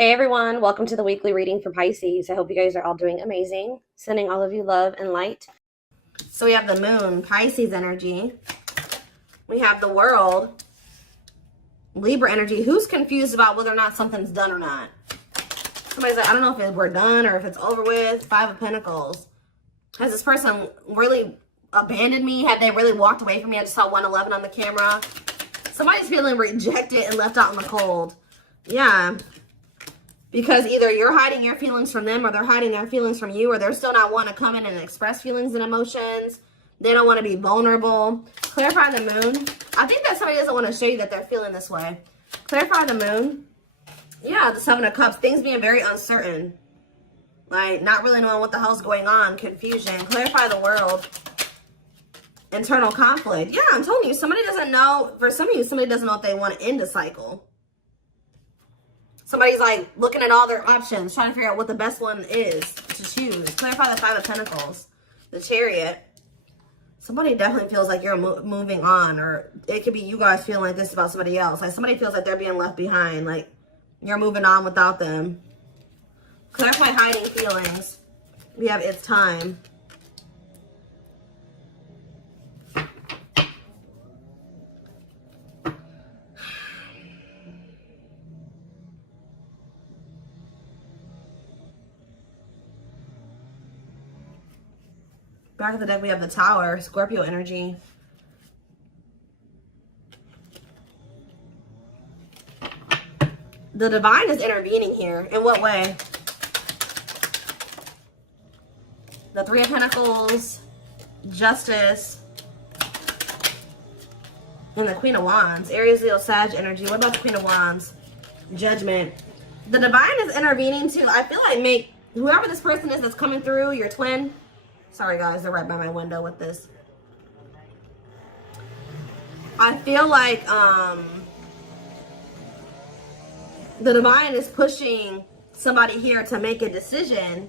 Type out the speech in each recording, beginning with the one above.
Hey everyone, welcome to the weekly reading for Pisces. I hope you guys are all doing amazing. Sending all of you love and light. So we have the moon, Pisces energy. We have the world, Libra energy. Who's confused about whether or not something's done or not? Somebody's like, I don't know if we're done or if it's over with. Five of Pentacles. Has this person really abandoned me? Have they really walked away from me? I just saw 111 on the camera. Somebody's feeling rejected and left out in the cold. Yeah. Because either you're hiding your feelings from them or they're hiding their feelings from you, or they're still not wanting to come in and express feelings and emotions. They don't want to be vulnerable. Clarify the moon. I think that somebody doesn't want to show you that they're feeling this way. Clarify the moon. Yeah, the Seven of Cups. Things being very uncertain. Like, not really knowing what the hell's going on. Confusion. Clarify the world. Internal conflict. Yeah, I'm telling you, somebody doesn't know. For some of you, somebody doesn't know if they want to end a cycle. Somebody's like looking at all their options, trying to figure out what the best one is to choose. Clarify the Five of Pentacles, the Chariot. Somebody definitely feels like you're moving on, or it could be you guys feeling like this about somebody else. Like somebody feels like they're being left behind, like you're moving on without them. Clarify hiding feelings. We have it's time. Back of the deck, we have the Tower, Scorpio energy. The Divine is intervening here. In what way? The Three of Pentacles, Justice, and the Queen of Wands. Aries, Leo, Sag energy. What about the Queen of Wands? Judgment. The Divine is intervening too. I feel like whoever this person is that's coming through, your twin. Sorry guys, they're right by my window with this. I feel like the Divine is pushing somebody here to make a decision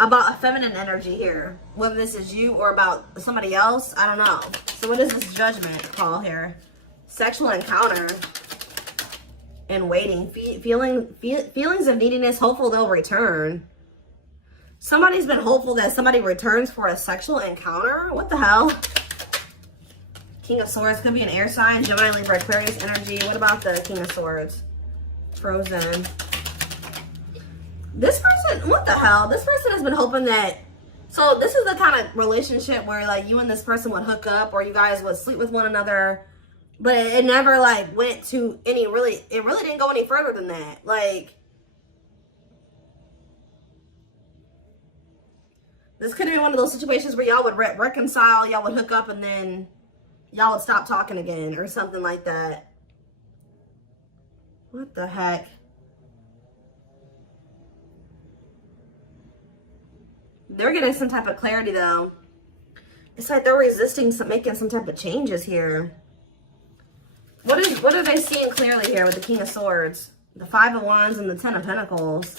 about a feminine energy here. Whether this is you or about somebody else, I don't know. So what is this Judgment call here? Sexual encounter and waiting. Feelings of neediness, hopeful they'll return. Somebody's been hopeful that somebody returns for a sexual encounter. What the hell? King of Swords could be an air sign. Gemini, Libra, Aquarius energy. What about the King of Swords? Frozen. This person, what the hell? This person has been hoping that... So this is the kind of relationship where like you and this person would hook up or you guys would sleep with one another. But it never like went to any really... It really didn't go any further than that. Like... This could have been one of those situations where y'all would reconcile, y'all would hook up, and then y'all would stop talking again or something like that. What the heck? They're getting some type of clarity, though. It's like they're resisting making some type of changes here. What are they seeing clearly here with the King of Swords? The Five of Wands and the Ten of Pentacles.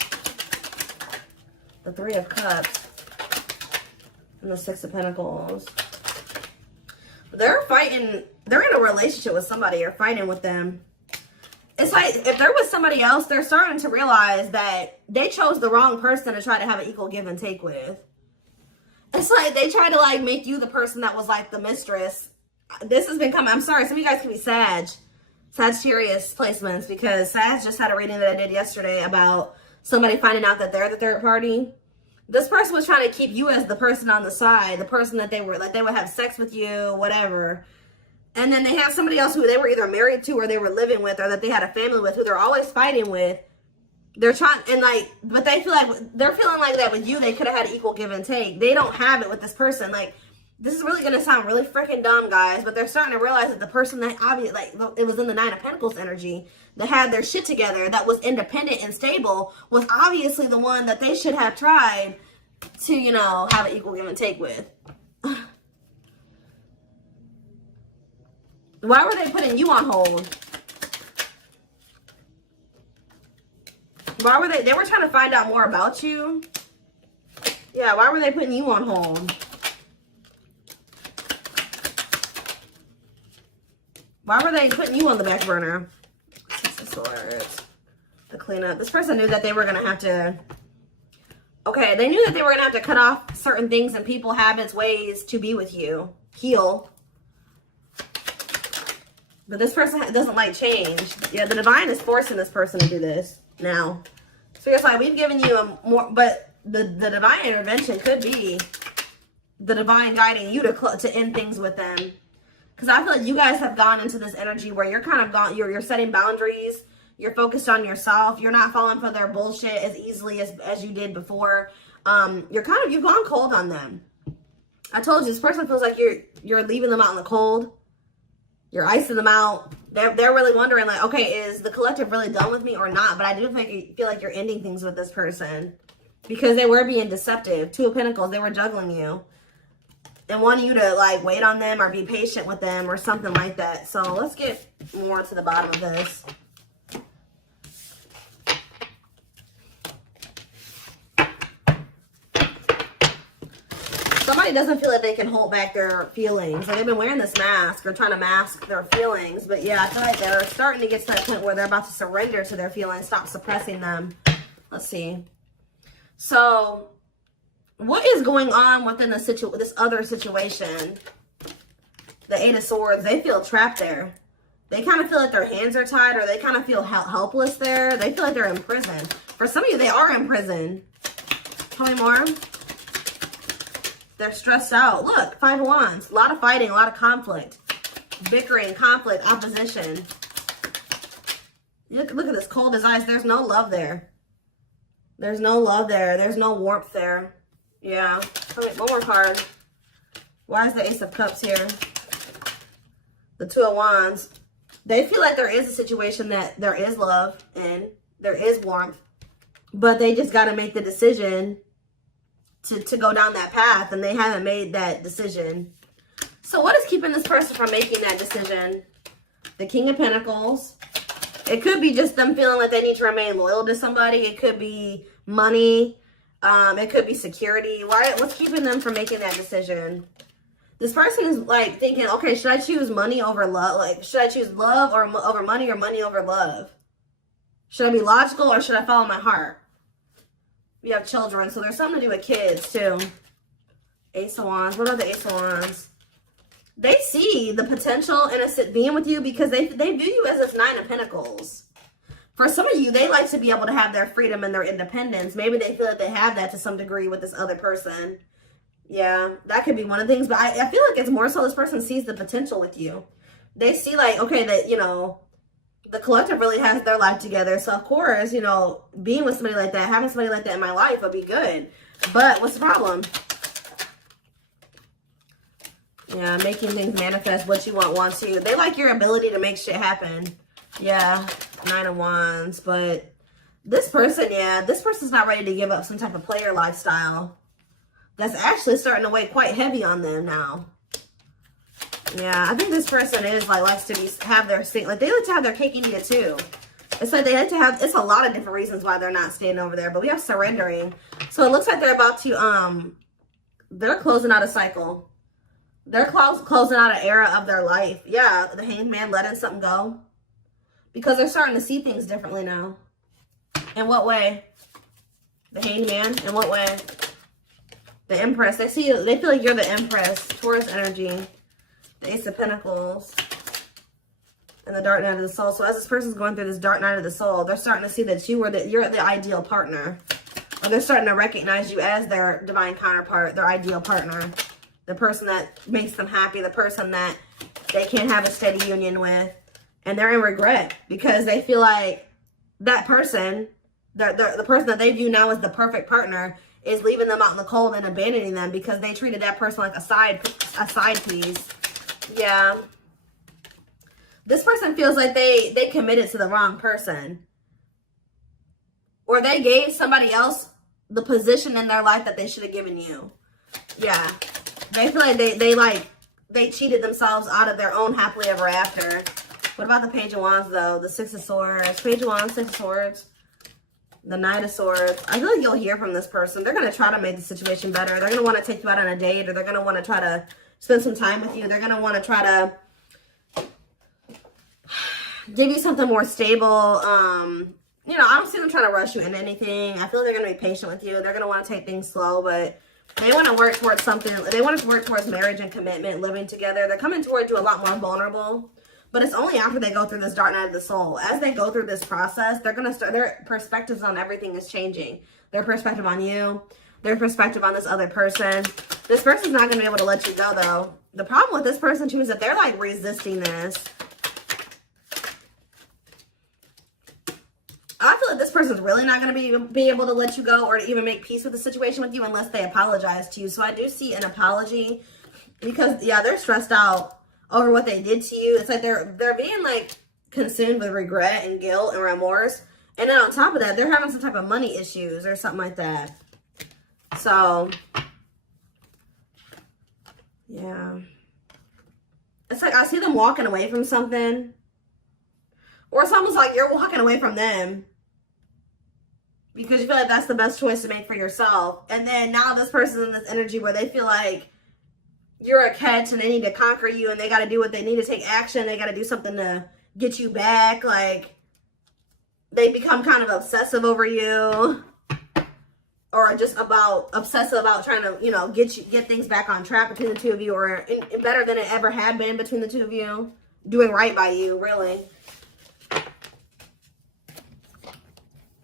The Three of Cups. And the Six of Pentacles. They're fighting. They're in a relationship with somebody or fighting with them. It's like if there was somebody else, they're starting to realize that they chose the wrong person to try to have an equal give and take with. It's like they try to like make you the person that was like the mistress. This has been coming. I'm sorry. Some of you guys can be Sagittarius placements because Sag just had a reading that I did yesterday about somebody finding out that they're the third party. This person was trying to keep you as the person on the side, the person that they would have sex with you, whatever. And then they have somebody else who they were either married to or they were living with or that they had a family with who they're always fighting with. They're trying, and like, but they feel like, they're feeling like that with you, they could have had equal give and take. They don't have it with this person. Like, this is really going to sound really freaking dumb, guys, but they're starting to realize that the person that obviously, like, it was in the Nine of Pentacles energy, that had their shit together, that was independent and stable, was obviously the one that they should have tried to, you know, have an equal give and take with. Why were they putting you on hold? Why were they were trying to find out more about you? Yeah, why were they putting you on hold? Why were they putting you on the back burner? of Swords. The cleanup. This person knew that they were going to have to... Okay, they knew that they were going to have to cut off certain things and people, habits, ways to be with you. Heal. But this person doesn't like change. Yeah, the divine is forcing this person to do this now. So it's like, we've given you a more... But the divine intervention could be the divine guiding you to end things with them. Because I feel like you guys have gone into this energy where you're kind of gone... You're setting boundaries. You're focused on yourself. You're not falling for their bullshit as easily as you did before. You've gone cold on them. I told you, this person feels like you're leaving them out in the cold. You're icing them out. They're really wondering, like, okay, is the collective really done with me or not? But I do feel like you're ending things with this person because they were being deceptive. Two of Pentacles, they were juggling you and wanting you to, like, wait on them or be patient with them or something like that. So let's get more to the bottom of this. Somebody doesn't feel like they can hold back their feelings. Like they've been wearing this mask or trying to mask their feelings. But yeah, I feel like they're starting to get to that point where they're about to surrender to their feelings, stop suppressing them. Let's see. So what is going on within this other situation? The Eight of Swords, they feel trapped there. They kind of feel like their hands are tied, or they kind of feel helpless there. They feel like they're in prison. For some of you, they are in prison. Tell me more. They're stressed out. Look, Five of Wands. A lot of fighting, a lot of conflict. Bickering, conflict, opposition. Look at this cold as ice. There's no love there. There's no love there. There's no warmth there. Yeah. Tell me one more card. Why is the Ace of Cups here? The Two of Wands. They feel like there is a situation that there is love and there is warmth. But they just got to make the decision to go down that path, and they haven't made that decision. So what is keeping this person from making that decision? The King of Pentacles. It could be just them feeling like they need to remain loyal to somebody. It could be money. It could be security. What's keeping them from making that decision? This person is like thinking, okay, should I choose money over love? Like, should I choose love over money or money over love? Should I be logical or should I follow my heart? We have children, so there's something to do with kids, too. Ace of Wands. What about the Ace of Wands? They see the potential in being with you because they view you as this Nine of Pentacles. For some of you, they like to be able to have their freedom and their independence. Maybe they feel that they have that to some degree with this other person. Yeah, that could be one of the things. But I feel like it's more so this person sees the potential with you. They see, like, okay, that, you know, the collective really has their life together. So, of course, you know, being with somebody like that, having somebody like that in my life would be good. But what's the problem? Yeah, making things manifest. What you want wants you. They like your ability to make shit happen. Yeah, Nine of Wands. But this person, yeah, this person's not ready to give up some type of player lifestyle. That's actually starting to weigh quite heavy on them now. Yeah, I think this person is like likes to have their thing. Like they like to have their cake and eat it too. It's like they like to have. It's a lot of different reasons why they're not staying over there. But we have surrendering. So it looks like they're about to they're closing out a cycle. They're closing out an era of their life. Yeah, the Hanged Man letting something go because they're starting to see things differently now. In what way? The Hanged Man. In what way? The Empress. They feel like you're the Empress. Taurus energy. The Ace of Pentacles. And the Dark Night of the Soul. So as this person's going through this Dark Night of the Soul, they're starting to see that you're the ideal partner. Or they're starting to recognize you as their divine counterpart, their ideal partner. The person that makes them happy, the person that they can't have a steady union with. And they're in regret because they feel like that person, the person that they view now as the perfect partner, is leaving them out in the cold and abandoning them because they treated that person like a side piece. Yeah. This person feels like they committed to the wrong person. Or they gave somebody else the position in their life that they should have given you. Yeah. They feel like they cheated themselves out of their own happily ever after. What about the Page of Wands, though? The Six of Swords. Page of Wands, Six of Swords. The Knight of Swords. I feel like you'll hear from this person. They're going to try to make the situation better. They're going to want to take you out on a date, or they're going to want to try to spend some time with you. They're going to want to try to give you something more stable. You know, I don't see them trying to rush you into anything. I feel like they're going to be patient with you. They're going to want to take things slow, but they want to work towards something. They want to work towards marriage and commitment, living together. They're coming towards you a lot more vulnerable, but it's only after they go through this dark night of the soul. As they go through this process, they're going to start, their perspectives on everything is changing. Their perspective on you, their perspective on this other person. This person's not going to be able to let you go, though. The problem with this person, too, is that they're, like, resisting this. I feel like this person's really not going to be able to let you go or to even make peace with the situation with you unless they apologize to you. So I do see an apology because, yeah, they're stressed out over what they did to you. It's like they're being, like, consumed with regret and guilt and remorse. And then on top of that, they're having some type of money issues or something like that. So, yeah. It's like I see them walking away from something. Or it's almost like you're walking away from them because you feel like that's the best choice to make for yourself. And then now this person's in this energy where they feel like you're a catch and they need to conquer you and they got to do what they need to take action. They got to do something to get you back. Like, they become kind of obsessive over you or just obsessive about trying to, you know, get things back on track between the two of you or better than it ever had been between the two of you. Doing right by you, really.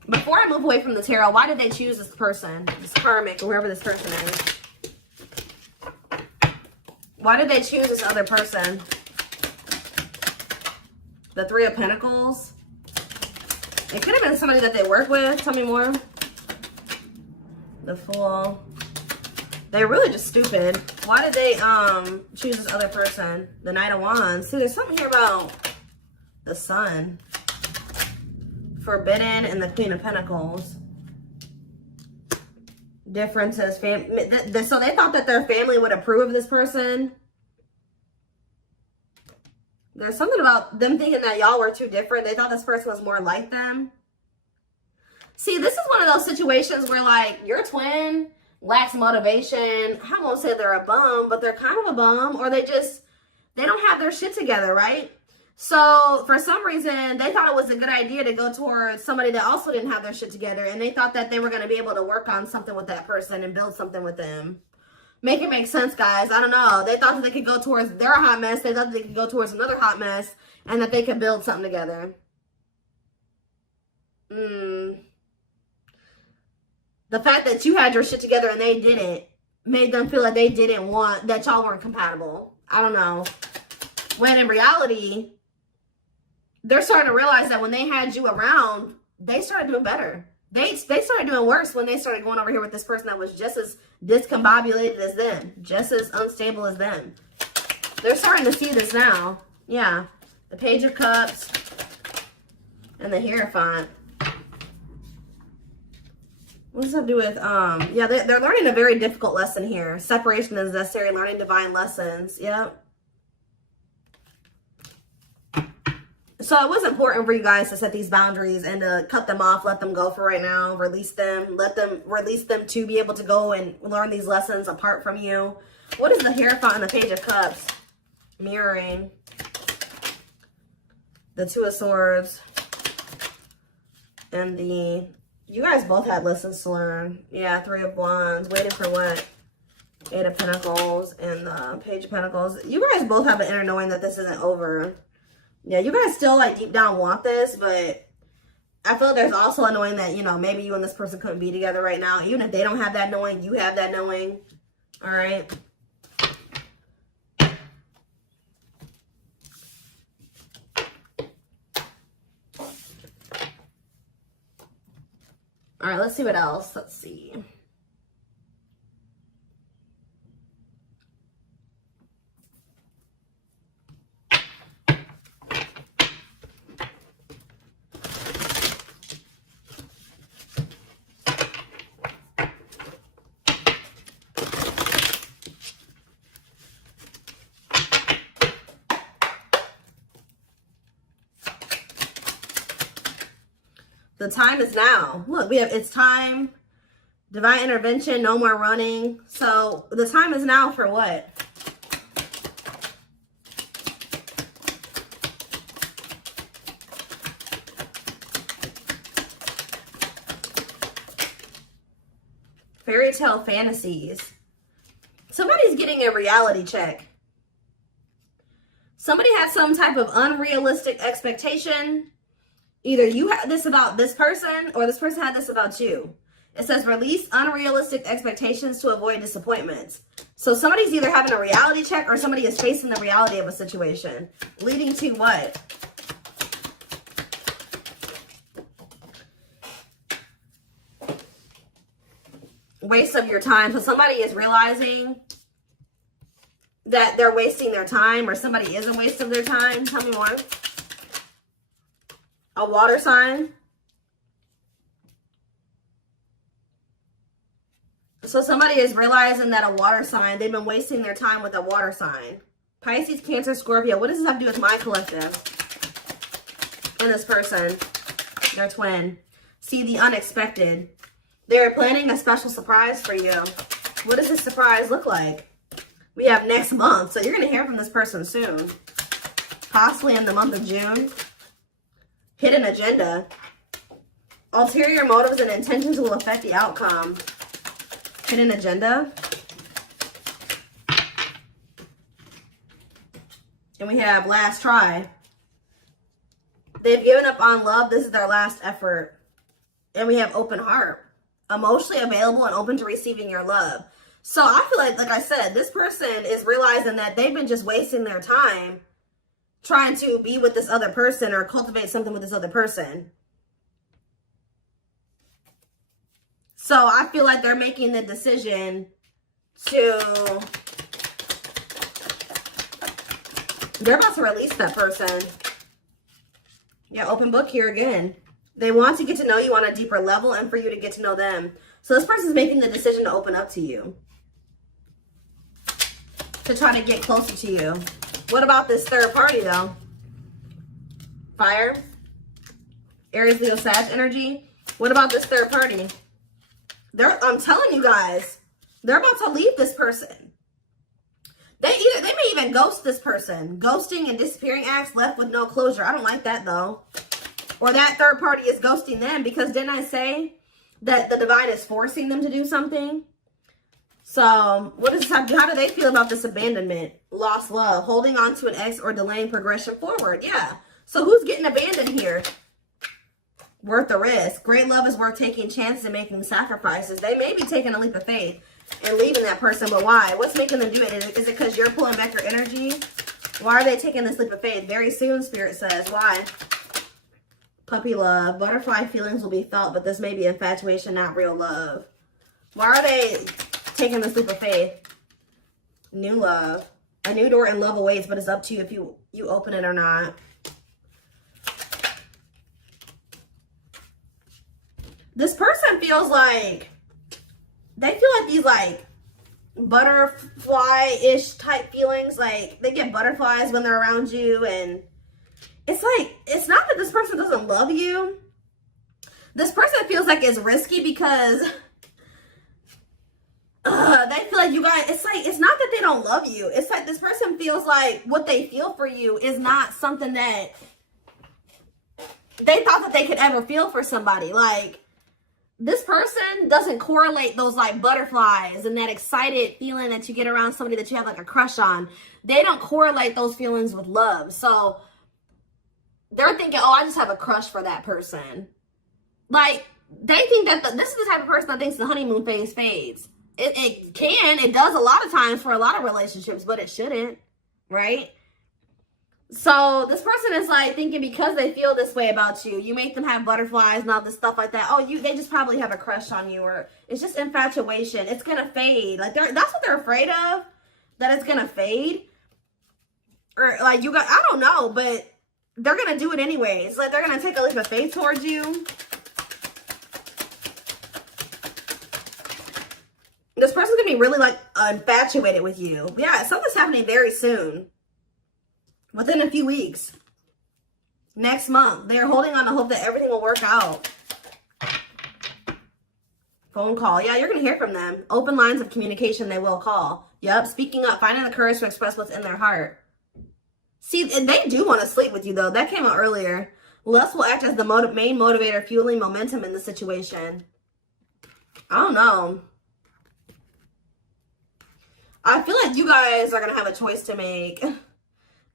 Before I move away from the tarot, why did they choose this person? This karmic, or whoever this person is. Why did they choose this other person? The Three of Pentacles. It could have been somebody that they work with. Tell me more. The Fool. They're really just stupid. Why did they choose this other person? The Knight of Wands. See, there's something here about the Sun. Forbidden and the Queen of Pentacles. Differences. So they thought that their family would approve of this person. There's something about them thinking that y'all were too different. They thought this person was more like them. See, this is one of those situations where, like, your twin lacks motivation. I won't say they're a bum, but they're kind of a bum. Or they don't have their shit together, right? So, for some reason, they thought it was a good idea to go towards somebody that also didn't have their shit together. And they thought that they were going to be able to work on something with that person and build something with them. Make it make sense, guys. I don't know. They thought that they could go towards their hot mess. They thought that they could go towards another hot mess. And that they could build something together. The fact that you had your shit together and they didn't made them feel like they didn't want, that y'all weren't compatible. I don't know. When in reality, they're starting to realize that when they had you around, they started doing better. They started doing worse when they started going over here with this person that was just as discombobulated as them. Just as unstable as them. They're starting to see this now. Yeah. The Page of Cups. And the Hierophant. What does that do with, yeah, they're learning a very difficult lesson here. Separation is necessary, learning divine lessons. Yep. So it was important for you guys to set these boundaries and to cut them off, let them go for right now, release them, release them to be able to go and learn these lessons apart from you. What is the Hierophant and the Page of Cups? Mirroring. The Two of Swords. And you guys both had lessons to learn. Yeah, Three of Wands. Waiting for what? Eight of Pentacles and the Page of Pentacles. You guys both have an inner knowing that this isn't over. Yeah, you guys still, like, deep down want this, but I feel like there's also a knowing that, you know, maybe you and this person couldn't be together right now. Even if they don't have that knowing, you have that knowing. All right? All right, let's see what else. Let's see. The time is now. Look, we have, it's time, divine intervention, no more running. So the time is now for what? Fairy tale fantasies. Somebody's getting a reality check. Somebody had some type of unrealistic expectation. Either you had this about this person or this person had this about you. It says release unrealistic expectations to avoid disappointments. So somebody's either having a reality check or somebody is facing the reality of a situation. Leading to what? Waste of your time. So somebody is realizing that they're wasting their time, or somebody is a waste of their time. Tell me more. A water sign. So somebody is realizing that a water sign, they've been wasting their time with a water sign. Pisces, Cancer, Scorpio. What does this have to do with my collective? And this person, their twin. See the unexpected. They're planning a special surprise for you. What does this surprise look like? We have next month. So you're going to hear from this person soon. Possibly in the month of June. Hidden agenda. Ulterior motives and intentions will affect the outcome. Hidden agenda. And we have last try. They've given up on love. This is their last effort. And we have open heart. Emotionally available and open to receiving your love. So I feel like I said, this person is realizing that they've been just wasting their time trying to be with this other person or cultivate something with this other person. So I feel like they're making the decision to, they're about to release that person. Yeah, open book here again. They want to get to know you on a deeper level and for you to get to know them. So this person's making the decision to open up to you. To try to get closer to you. What about this third party though? Fire. Aries, Leo, Sag energy. What about this third party? I'm telling you guys, they're about to leave this person. They may even ghost this person. Ghosting and disappearing acts left with no closure. I don't like that though. Or that third party is ghosting them, because didn't I say that the divine is forcing them to do something? So what does this have to do? How do they feel about this abandonment? Lost love, holding on to an ex, or delaying progression forward. Yeah. So who's getting abandoned here? Worth the risk. Great love is worth taking chances and making sacrifices. They may be taking a leap of faith and leaving that person, but why? What's making them do it? Is it because you're pulling back your energy? Why are they taking this leap of faith? Very soon, Spirit says. Why? Puppy love. Butterfly feelings will be felt, but this may be infatuation, not real love. Why are they taking this leap of faith? New love. A new door and love awaits, but it's up to you if you open it or not. This person feels like, they feel like these like butterfly-ish type feelings. Like they get butterflies when they're around you, and it's like, it's not that this person doesn't love you. This person feels like it's risky because they feel like you guys, it's like, it's not that they don't love you. It's like this person feels like what they feel for you is not something that they thought that they could ever feel for somebody. Like, this person doesn't correlate those like butterflies and that excited feeling that you get around somebody that you have like a crush on. They don't correlate those feelings with love. So they're thinking, oh, I just have a crush for that person. Like, they think that this is the type of person that thinks the honeymoon phase fades. It does a lot of times for a lot of relationships, but it shouldn't, right? So this person is like thinking because they feel this way about you, you make them have butterflies and all this stuff like that. Oh, they just probably have a crush on you, or it's just infatuation. It's going to fade. Like that's what they're afraid of, that it's going to fade. Or like I don't know, but they're going to do it anyways. Like they're going to take a leap of faith towards you. This person's going to be really like infatuated with you. Yeah, something's happening very soon. Within a few weeks. Next month. They're holding on to hope that everything will work out. Phone call. Yeah, you're going to hear from them. Open lines of communication, they will call. Yep, speaking up. Finding the courage to express what's in their heart. See, they do want to sleep with you, though. That came out earlier. Lust will act as the main motivator, fueling momentum in the situation. I don't know. I feel like you guys are going to have a choice to make.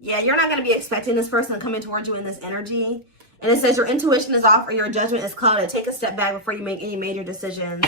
Yeah, you're not going to be expecting this person to come in towards you in this energy. And it says your intuition is off or your judgment is clouded. Take a step back before you make any major decisions.